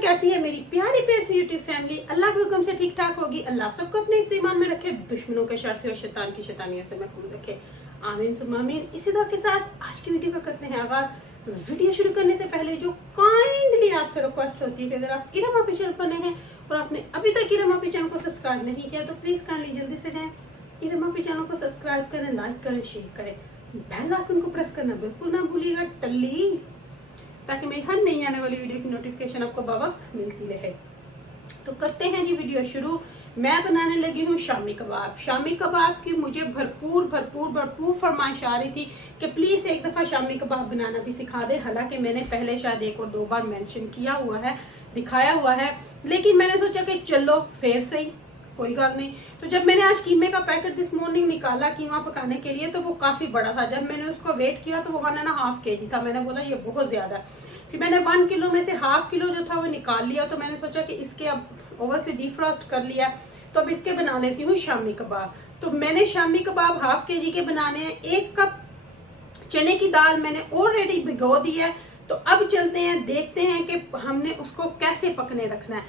कैसी है मेरी प्यारी प्यारी सी यूट्यूब फैमिली। अल्लाह के हुक्म से ठीक ठाक होगी। अल्लाह सबको अपने ईमान में रखे, दुश्मनों के शर से और शैतान की शैतानियों से महफूज रखे। आमीन सुम्मा आमीन। इसी दुआ के साथ आज की वीडियो को करते हैं आगाज। वीडियो शुरू करने से पहले जो काइंडली आपसे रिक्वेस्ट होती है कि अगर आप इरम आपी चैनल पर नए हैं और आपने अभी तक इरम आपी चैनल को सब्सक्राइब नहीं किया तो प्लीज काइंडली जल्दी से जाएं, इरम आपी चैनल को सब्सक्राइब करें, लाइक करें, शेयर करें, बेल आइकन को प्रेस करना बिल्कुल ना भूलिएगा टल्ली, ताकि मेरी हर नई आने वाली वीडियो की नोटिफिकेशन आपको बवक्त मिलती रहे। तो करते हैं जी वीडियो शुरू। मैं बनाने लगी हूँ शामी कबाब। शामी कबाब की मुझे भरपूर भरपूर भरपूर फरमाइश आ रही थी कि प्लीज एक दफा शामी कबाब बनाना भी सिखा दे। हालांकि मैंने पहले शायद एक और दो बार मेंशन किया हुआ है, दिखाया हुआ है, लेकिन मैंने सोचा कि चलो फिर सही, कोई गल नहीं। तो जब मैंने आज कीमे का पैकेट दिस मॉर्निंग निकाला कीमा पकाने के लिए तो वो काफी बड़ा था। जब मैंने उसको वेट किया तो वो 1.5 kg था। मैंने बोला ये बहुत ज्यादा है। फिर मैंने 1 किलो में से 1/2 किलो जो था वो निकाल लिया। तो मैंने सोचा कि इसके अब ओवर से डीफ्रॉस्ट कर लिया, तो अब इसके बना लेती हूँ शामी कबाब। तो मैंने शामी कबाब 1/2 kg के बनाने हैं। 1 कप चने की दाल मैंने ऑलरेडी भिगो दी है। तो अब चलते हैं, देखते हैं कि हमने उसको कैसे पकने रखना है,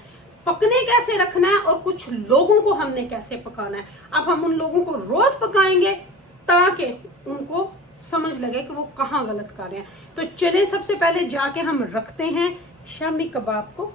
पकने कैसे रखना है और कुछ लोगों को हमने कैसे पकाना है। अब हम उन लोगों को रोज पकाएंगे ताकि उनको समझ लगे कि वो कहाँ गलत कर रहे हैं। तो चले सबसे पहले जाके हम रखते हैं शामी कबाब को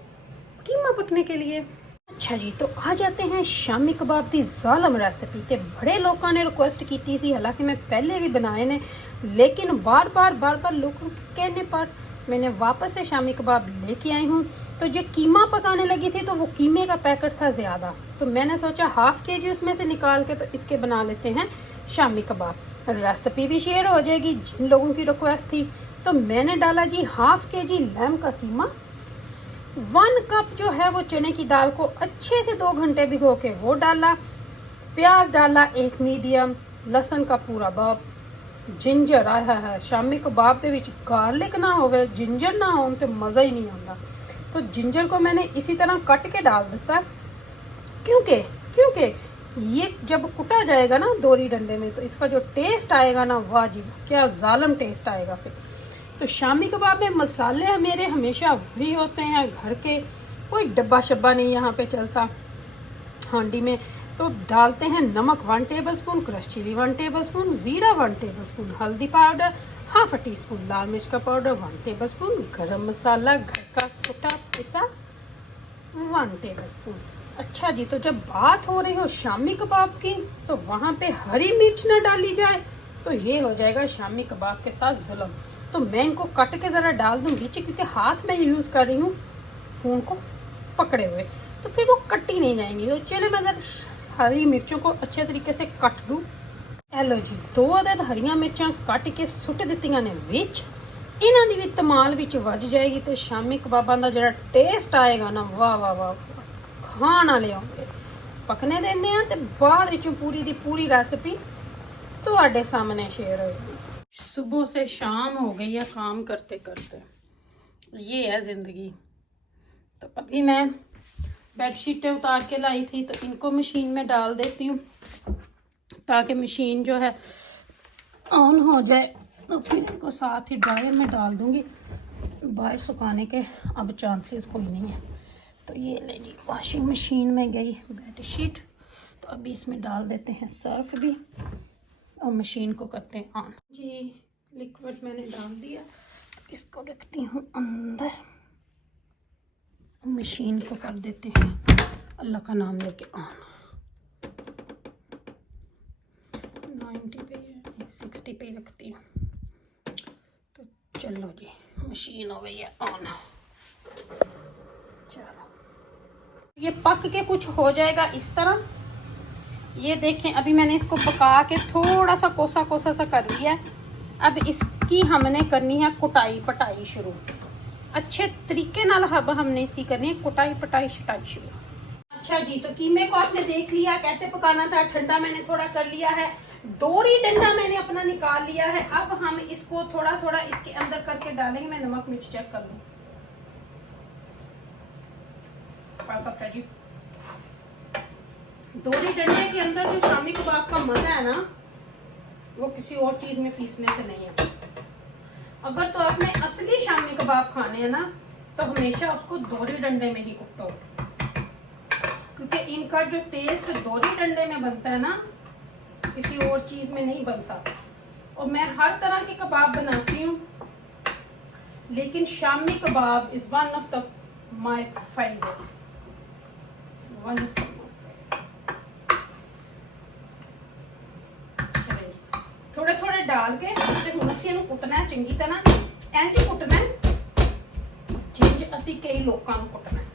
कीमा पकने के लिए। अच्छा जी, तो आ जाते हैं शामी कबाब की जालम रेसिपी ते बड़े लोगों ने रिक्वेस्ट की थी। हालांकि मैं पहले भी बनाए ने, लेकिन बार बार लोगों के कहने पर मैंने वापस से शामी कबाब लेके आई हूँ। तो जो कीमा पकाने लगी थी तो वो कीमे का पैकेट था ज़्यादा, तो मैंने सोचा 1/2 kg उसमें से निकाल के तो इसके बना लेते हैं शामी कबाब। रेसिपी भी शेयर हो जाएगी जिन लोगों की रिक्वेस्ट थी। तो मैंने डाला जी 1/2 kg लैम का कीमा, 1 कप जो है वो चने की दाल को अच्छे से 2 घंटे भिगो के वो डाला, प्याज डाला 1 मीडियम, लसन का पूरा बाब, जिंजर आया है शामी कबाब के विच गार्लिक ना होवे, जिंजर ना हो तो मज़ा ही नहीं आता। तो जिंजर को मैंने इसी तरह कट के डाल देता, क्योंकि ये जब कुटा जाएगा ना दोरी डंडे में तो इसका जो टेस्ट आएगा ना, वाह जी क्या जालम टेस्ट आएगा। फिर तो शामी कबाब में मसाले मेरे हमेशा वही होते हैं घर के, कोई डब्बा शब्बा नहीं यहाँ पे चलता हांडी में। तो डालते हैं नमक 1 टेबलस्पून, क्रश चिली 1 टेबलस्पून, जीरा 1 टेबलस्पून, हल्दी पाउडर 1/2 टीस्पून, लाल मिर्च का पाउडर 1 टेबलस्पून, गरम मसाला घर का कुटा पिसा 1 टेबलस्पून। अच्छा जी, तो जब बात हो रही हो शामी कबाब की तो वहाँ पे हरी मिर्च ना डाली जाए तो ये हो जाएगा शामी कबाब के साथ जुल्म। तो मैं इनको कट के ज़रा डाल दूँ बीच, क्योंकि हाथ में यूज़ कर रही हूँ फ़ोन को पकड़े हुए, तो फिर वो कटी नहीं जाएंगी। तो चले मैं ज़रा हरी मिर्चों को अच्छे तरीके से कट दूँ। एलो जी 2 अदद हरियां मिर्चां कट के सुट दित्तियां ने विच, इन्हां दी भी तमाल विच वज जाएगी। तो शामी कबाबां दा जिहड़ा टेस्ट आएगा ना, वाह वाह वाह, खाण वाले होंगे। पकने देंदे आ ते बाद विचों पूरी दी पूरी रेसिपी तुहाडे सामने शेयर होएगी। सुबह से शाम हो गई है काम करते करते, ये है ज़िंदगी। तो अभी मैं बेडशीटें उतार के लाई थी तो इनको मशीन में डाल देती हूँ ताकि मशीन जो है ऑन हो जाए। तो फिर इनको साथ ही ड्रायर में डाल दूँगी, बाहर सुखाने के अब चांसेस कोई नहीं है। तो ये ले जी वॉशिंग मशीन में गई बेडशीट। तो अभी इसमें डाल देते हैं सर्फ भी और मशीन को करते हैं ऑन जी। लिक्विड मैंने डाल दिया, तो इसको रखती हूँ अंदर, मशीन को कर देते हैं अल्लाह का नाम लेके ऑन। 90 पे 60 पे रखती हूँ। तो चलो जी मशीन हो गई है ऑन। चलो ये पक के कुछ हो जाएगा इस तरह। ये देखें अभी मैंने इसको पका के थोड़ा सा कोसा कोसा सा कर लिया है। अब इसकी हमने करनी है कुटाई पटाई शुरू, अच्छे तरीके नाल अब हमने इसकी करनी है कुटाई पटाई शटाई शुरू। अच्छा जी, तो कीमे को आपने देख लिया कैसे पकाना था, ठंडा मैंने थोड़ा कर लिया है, दोरी डंडा मैंने अपना निकाल लिया है। अब हम इसको थोड़ा थोड़ा इसके अंदर करके डालेंगे। मैं नमक मिर्च चेक कर लूँ, परफेक्ट है जी। दोरी डंडे के अंदर जो शामी कबाब का मजा है ना, वो किसी और चीज में पीसने से नहीं है। अगर तो आपने असली शामी कबाब खाने हैं ना तो हमेशा उसको दोहरी डंडे में ही कुटो, क्योंकि इनका जो टेस्ट दोहरी डंडे में बनता है ना, किसी और चीज में नहीं बनता। और मैं हर तरह के कबाब बनाती हूँ, लेकिन shami kebab is one of the my favourite, one of the थोड़े थोड़े डाल के ते हुण असीं इहनूं कुटना है चंगी तरह, इंज कुटना है जिंज असीं कई लोकां नूं कुटना है।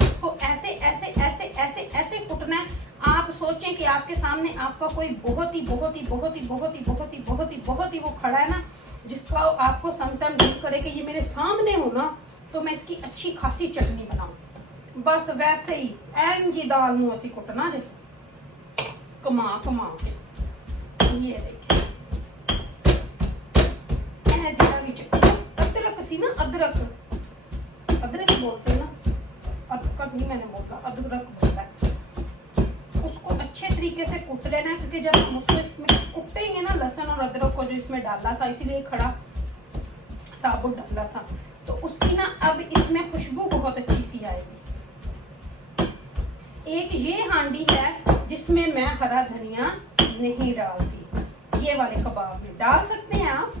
इसको ऐसे ऐसे ऐसे ऐसे ऐसे कुटना है। आप सोचें कि आपके सामने आपका कोई बहुत ही बहुत ही बहुत ही बहुत ही बहुत ही बहुत ही बहुत ही वो खड़ा है ना, जिसका आपको समटाइम दिल करे कि ये मेरे सामने हो ना, तो मैं इसकी अच्छी खासी चटनी बनाऊं। बस वैसे ही इंज ही दाल नूं असीं कुटना जे, कमा कमा के। ये देखिए अदरक सी ना, अदरक अदरक बोलते हैं ना, अदरक नहीं मैंने बोला, अदरक बोलता है। उसको अच्छे तरीके से कुट लेना है, क्योंकि जब हम उसको इसमें कुटेंगे ना, लहसुन और अदरक को जो इसमें डाला था, इसीलिए खड़ा साबुत डाला था, तो उसकी ना अब इसमें खुशबू बहुत अच्छी सी आएगी। एक ये हांडी है जिसमें मैं हरा धनिया नहीं डालती, ये वाले कबाब में डाल सकते हैं आप,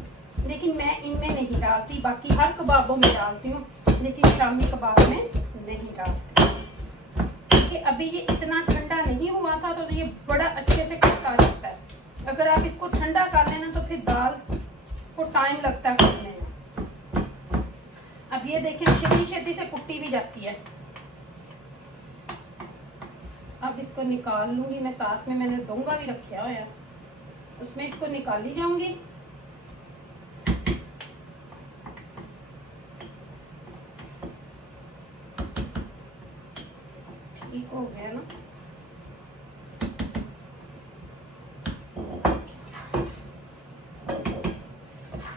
लेकिन मैं इनमें नहीं डालती। बाकी हर कबाबों में डालती हूँ, लेकिन शामी कबाब में नहीं डालती, क्योंकि अभी ये इतना ठंडा नहीं हुआ था, तो ये बड़ा अच्छे से कटा जाता है। अगर आप इसको ठंडा कर लेना तो फिर दाल को टाइम लगता है कुटने में। अब ये देखें छेती छेती से कुट्टी भी जाती है। अब इसको निकाल लूंगी मैं, साथ में मैंने डोंगा भी रखा हुआ है, उसमें इसको निकाली जाऊंगी। ठीक हो गया ना।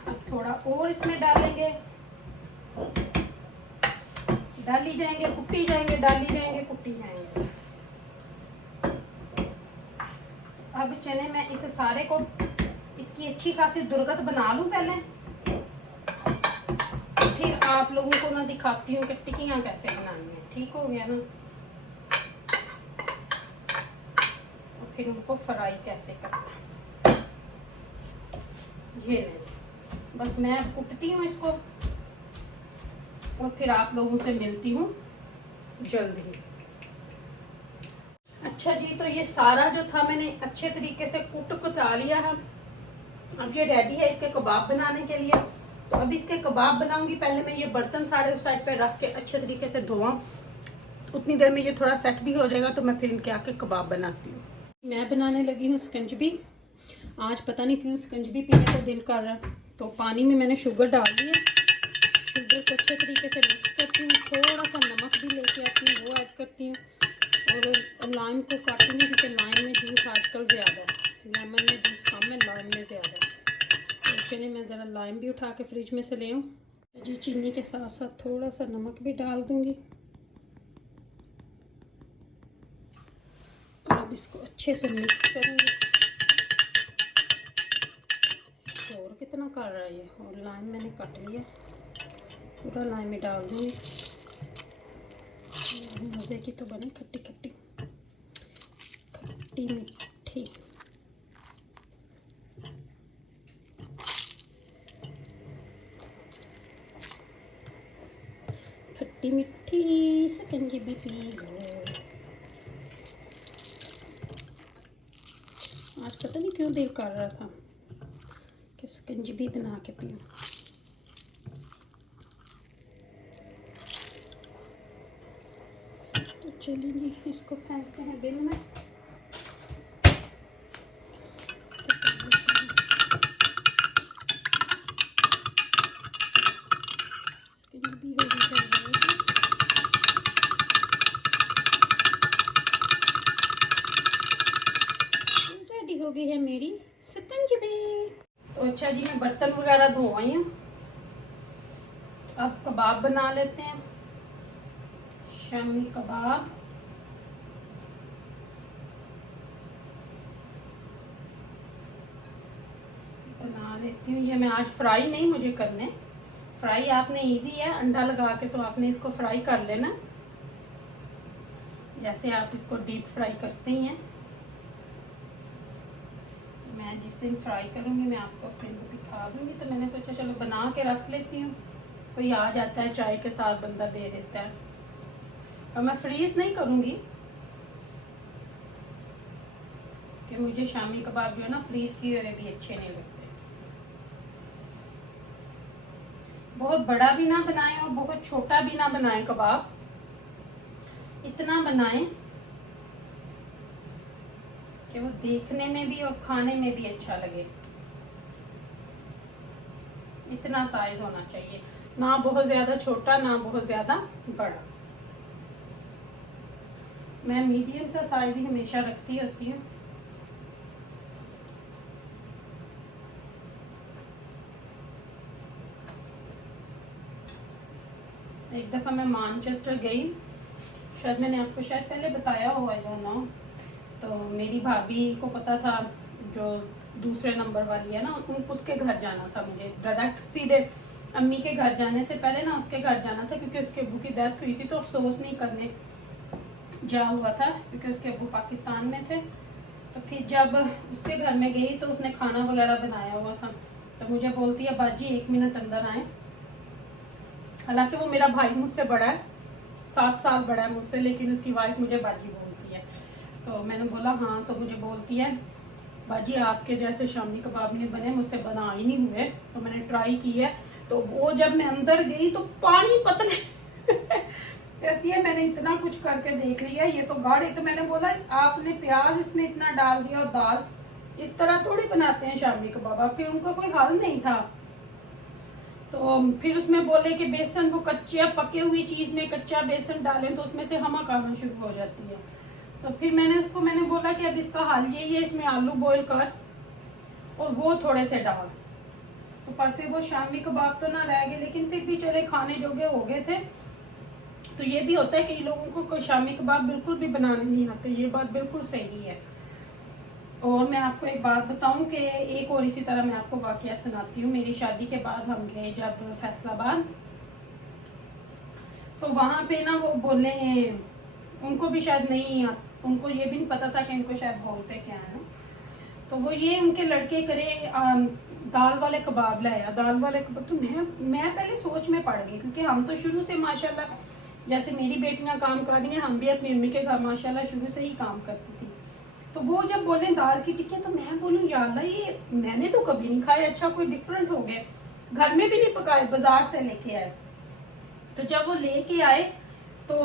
अब थोड़ा और इसमें डालेंगे, डाली जाएंगे कुट्टी जाएंगे, डाली जाएंगे कुट्टी जाएंगे। अब चने मैं इस सारे को इसकी अच्छी खासी दुर्गत बना लूं पहले, फिर आप लोगों को ना दिखाती हूँ कि टिक्कियाँ कैसे बनानी है। ठीक हो गया ना। और फिर उनको फ्राई कैसे करना है, ये नहीं, बस मैं कुटती हूँ इसको और फिर आप लोगों से मिलती हूँ जल्द ही। अच्छा जी, तो ये सारा जो था मैंने अच्छे तरीके से कुटा लिया है। अब ये रेडी है इसके कबाब बनाने के लिए। तो अब इसके कबाब बनाऊंगी। पहले मैं ये बर्तन सारे उस साइड पे रख के अच्छे तरीके से धोवा, उतनी देर में ये थोड़ा सेट भी हो जाएगा, तो मैं फिर इनके आके कबाब बनाती हूँ। मैं बनाने लगी हूँ स्कंजबी। आज पता नहीं क्यों स्कंजबी पीने का दिल कर रहा है, तो पानी में मैंने शुगर डाल दी है। शुगर को अच्छे तरीके से मिक्स करती हूँ, थोड़ा सा नमक भी लेके आती हूँ, वो ऐड करती हूँ। और लाइम को काटूंगी, क्योंकि लाइम में जूस आजकल ज़्यादा है, लेमन में जूस कम है, लाइम में ज़्यादा है। तो चलिए मैं ज़रा लाइम भी उठा के फ्रिज में से ले आऊँ जी। चीनी के साथ साथ थोड़ा सा नमक भी डाल दूँगी। और अब इसको अच्छे से मिक्स करूँगी। और कितना कर रहा है ये। और लाइम मैंने काट लिया, पूरा लाइम में डाल दूँगी। मज़े की तो बने, खट्टी खट्टी खट्टी मीठी। खट्टी मीठी स्कंजबी पी लो। आज पता नहीं क्यों दिल कर रहा था कि स्कंजबी बना के पीऊँ। तो चलिए जी, इसको फेंकते हैं बिल में। स्कंजबी होगी रेडी हो गई है मेरी स्कंजबी। तो अच्छा जी, मैं बर्तन वगैरह धो आई हूँ। अब कबाब बना लेते हैं, शामी कबाब। बना लेती हूँ। ये मैं आज फ्राई नहीं मुझे करने, फ्राई आपने इजी है, अंडा लगा के तो आपने इसको फ्राई कर लेना जैसे आप इसको डीप फ्राई करते ही हैं। मैं जिस दिन फ्राई करूंगी मैं आपको उस दिन दिखा दूंगी, तो मैंने सोचा चलो बना के रख लेती हूँ, कोई आ जाता है चाय के साथ बंदा दे देता है। और मैं फ्रीज नहीं करूंगी कि मुझे शामी कबाब जो है ना फ्रीज किए हुए भी अच्छे नहीं लगते। बहुत बड़ा भी ना बनाएं और बहुत छोटा भी ना बनाएं कबाब, इतना बनाएं कि वो देखने में भी और खाने में भी अच्छा लगे। इतना साइज होना चाहिए, ना बहुत ज्यादा छोटा ना बहुत ज्यादा बड़ा। मैं मीडियम सा साइज ही हमेशा रखती होती हूँ। एक दफा मैं मैनचेस्टर गई, शायद मैंने आपको शायद पहले बताया हुआ है ना, तो मेरी भाभी को पता था जो दूसरे नंबर वाली है ना, उसके घर जाना था मुझे, डायरेक्ट सीधे अम्मी के घर जाने से पहले ना उसके घर जाना था, क्योंकि उसके अब्बू की डेथ हुई थी तो अफसोस नहीं करने जा हुआ था, क्योंकि उसके अब्बू पाकिस्तान में थे। तो फिर जब उसके घर में गई तो उसने खाना वगैरह बनाया हुआ था, तो मुझे बोलती है बाजी 1 मिनट अंदर आए। हालांकि वो मेरा भाई मुझसे बड़ा है, 7 साल बड़ा है मुझसे, लेकिन उसकी वाइफ मुझे बाजी बोलती है। तो मैंने बोला हाँ, तो मुझे बोलती है बाजी आपके जैसे शामी कबाब नहीं बने, मुझसे बना ही नहीं हुए। तो मैंने ट्राई की है, तो वो जब मैं अंदर गई तो पानी पतले कहती है मैंने इतना कुछ करके देख लिया, ये तो गाढ़े। तो मैंने बोला आपने प्याज इसमें इतना डाल दिया और दाल, इस तरह थोड़ी बनाते हैं शामी कबाब। फिर उनको कोई हल नहीं था, तो फिर उसमें बोले कि बेसन वो कच्चे पके हुई चीज में कच्चा बेसन डालें तो उसमें से हमक आना शुरू हो जाती है। तो फिर मैंने बोला कि अब इसका हाल यही है, इसमें आलू बॉईल कर और वो थोड़े से डाल। तो पर फिर वो शामी कबाब तो ना रह गए, लेकिन फिर भी चले खाने जोगे हो गए थे। तो ये भी होता है कई लोगों को शामी कबाब बिल्कुल भी बनाने नहीं आते, ये बात बिल्कुल सही है। और मैं आपको एक बात बताऊं कि एक और इसी तरह मैं आपको वाकया सुनाती हूँ। मेरी शादी के बाद हम गए जब फैसलाबाद, तो वहां पे ना वो बोले, उनको भी शायद नहीं, उनको ये भी नहीं पता था कि इनको शायद बोलते क्या है। तो वो ये उनके लड़के करे दाल वाले कबाब लाया, दाल वाले कबाब। तो मैं पहले सोच में पड़ गई, क्योंकि हम तो शुरू से माशाल्लाह, जैसे मेरी बेटियां काम कर रही हैं, हम भी अपनी मम्मी के घर माशाल्लाह शुरू से ही काम करती थी। तो वो जब बोले दाल की टिक्की, तो मैं बोलूँ या अल्लाह ये मैंने तो कभी नहीं खाया, अच्छा कोई डिफरेंट हो गया, घर में भी नहीं पकाए, बाजार से लेके आए। तो जब वो लेके आए तो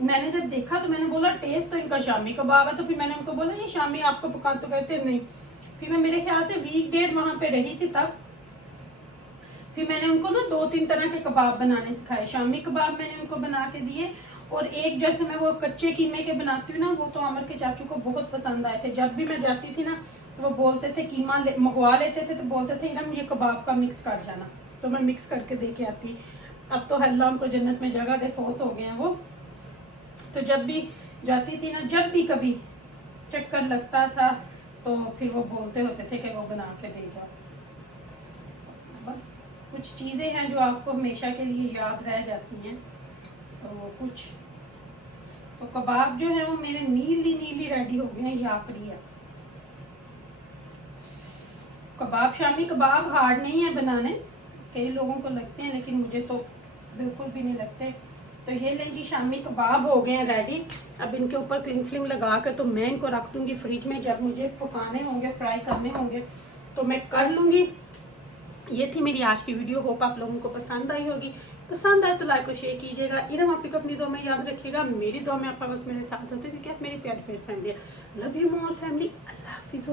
मैंने जब देखा तो मैंने बोला टेस्ट तो इनका शामी कबाब है। तो फिर मैंने उनको बोला ये शामी आपको पका, तो कहते नहीं। फिर मैं मेरे ख्याल से वीक 1.5 वहां पे रही थी तब। फिर मैंने उनको ना 2-3 तरह के कबाब बनाने सिखाए। शामी कबाब मैंने उनको बना के दिए, और एक जैसे मैं वो कच्चे कीमे के बनाती हूँ ना, वो तो अमर के चाचू को बहुत पसंद आए थे। जब भी मैं जाती थी ना तो वो बोलते थे कीमा मंगवा लेते थे, तो बोलते थे इरम ये कबाब का मिक्स कर जाना, तो मैं मिक्स करके दे के आती। अब तो अल्लाह उनको जन्नत में जगह दे, फौत हो गए हैं वो। तो जब भी जाती थी ना, जब भी कभी चक्कर लगता था तो फिर वो बोलते होते थे कि वो बना के दे जाओ। बस कुछ चीज़ें हैं जो आपको हमेशा के लिए याद रह जाती हैं। तो कुछ तो कबाब जो है वो मेरे नीली रेडी हो गए हैं, ये आखिरी है कबाब। शामी कबाब हार्ड नहीं है बनाने, कई लोगों को लगते हैं, लेकिन मुझे तो बिल्कुल भी नहीं लगते। तो ये ले जी शामी कबाब हो गए हैं रेडी। अब इनके ऊपर क्लिंग फ्लिंग लगा कर तो मैं इनको रख दूंगी फ्रिज में, जब मुझे पकाने होंगे, फ्राई करने होंगे तो मैं कर लूंगी। ये थी मेरी आज की वीडियो, होप आप लोगों को पसंद आई होगी। पसंद आए तो लाइक और शेयर कीजिएगा। इरम आप अपनी दुआ में याद रखिएगा, मेरी दुआ में आपका वक्त मेरे साथ होते, क्योंकि आप मेरी प्यारी फैमिली है। Love you more family. Allah हाफिज़।